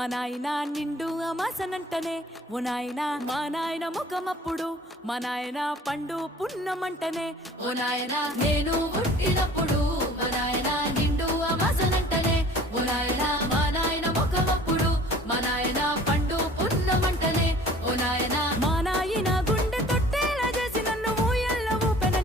మా నాయన నిండు అమాసనంటనే ఓ నాయన మా నాయన ముఖమప్పుడు మా నాయన పండు పున్నమంటనే ఓ నాయన నేను పుట్టినప్పుడు మా నాయన